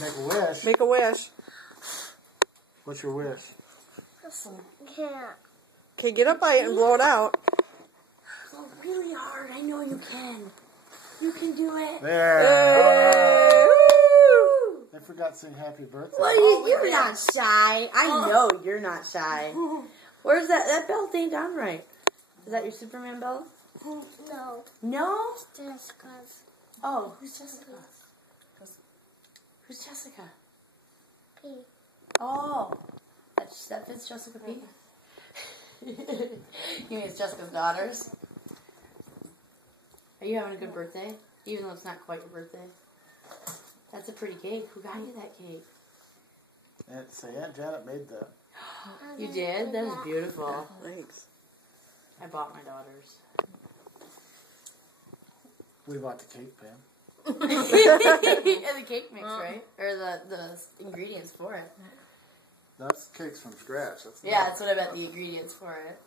Make a wish. Make a wish. What's your wish? Can't. Okay, get up by it and blow it out. Blow really hard. I know you can. You can do it. There. Hey, woo! I forgot to sing happy birthday. Well, you're not shy. I know you're not shy. Where's that? That belt ain't done right. Is that your Superman belt? No. No? Jessica's. Oh, who's Jessica? Who's Jessica? P. Oh, that fits Jessica P. You mean it's Jessica's daughters? Are you having a good birthday? Even though it's not quite your birthday. That's a pretty cake. Who got you that cake? Aunt Janet made that. You did? That is beautiful. Thanks. I bought my daughters. We bought the cake, Pam. And the cake mix, right? Or the ingredients for it. That's cakes from scratch. Yeah, that's what I meant, the ingredients for it.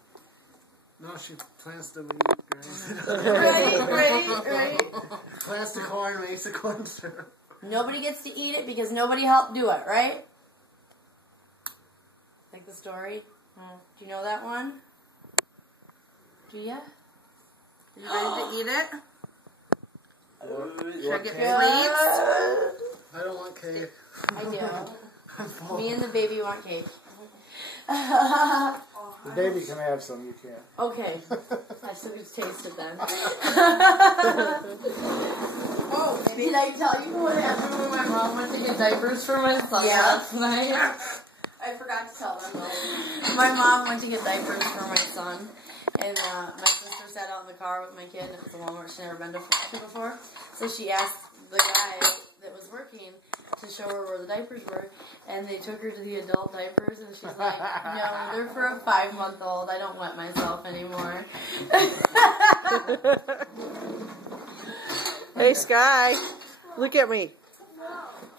No, she plants them Right. Plants the corn, makes the corn syrup. Nobody gets to eat it because nobody helped do it, right? Like the story? Do you know that one? Do ya? Are you ready to eat it? Should I get sweets? I don't want cake. I do. Me and the baby want cake. The baby can have some, you can't. Okay. I still get to taste it then. Did I tell you what happened when my mom went to get diapers for my son last night? I forgot to tell them. My mom went to get diapers for my son, and my sister sat out in the car with my kid at the Walmart she's never been to before. So she asked the guy that was working to show her where the diapers were, and they took her to the adult diapers, and she's like, no, they're for a 5-month-old. I don't wet myself anymore. Hey, Sky. Look at me.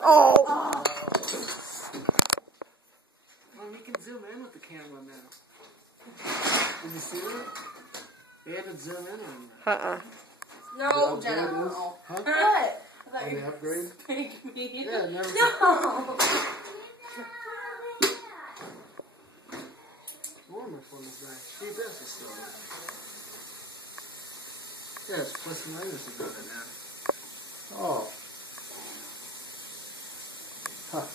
Oh. Well, we can zoom in with the camera now. Did you see that? They had to zoom in on that. No, Jenna. Huh? What? On the upgrade? Fake me. Yeah, never. No. More my phone is back. See, this is still on. Yeah, it's plus and minus about it now. Oh. Huh.